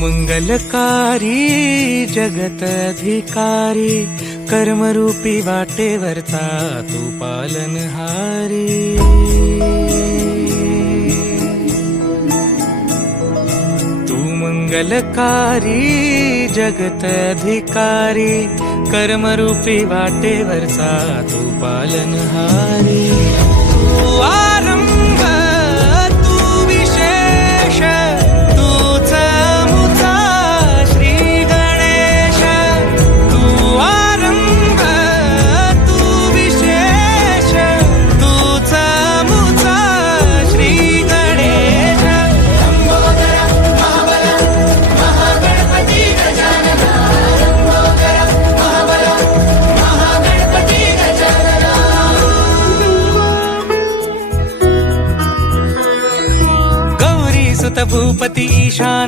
मंगलकारी जगत अधिकारी, कर्मरूपी वाटेवरचा तू पालनहारी। तू मंगलकारी जगत अधिकारी, कर्मरूपी वाटेवरचा तू पालनहारी। तू आरंभ तू विशेष, तूच मुचा श्री गणेश। तू आरंभ तू विशेष, तूच मुचा श्री गणेश। लंबोदर महाबल महागणपती गजानना, लंबोदर महाबल महागणपती गजानना। गौरी सुत भूपती ईशान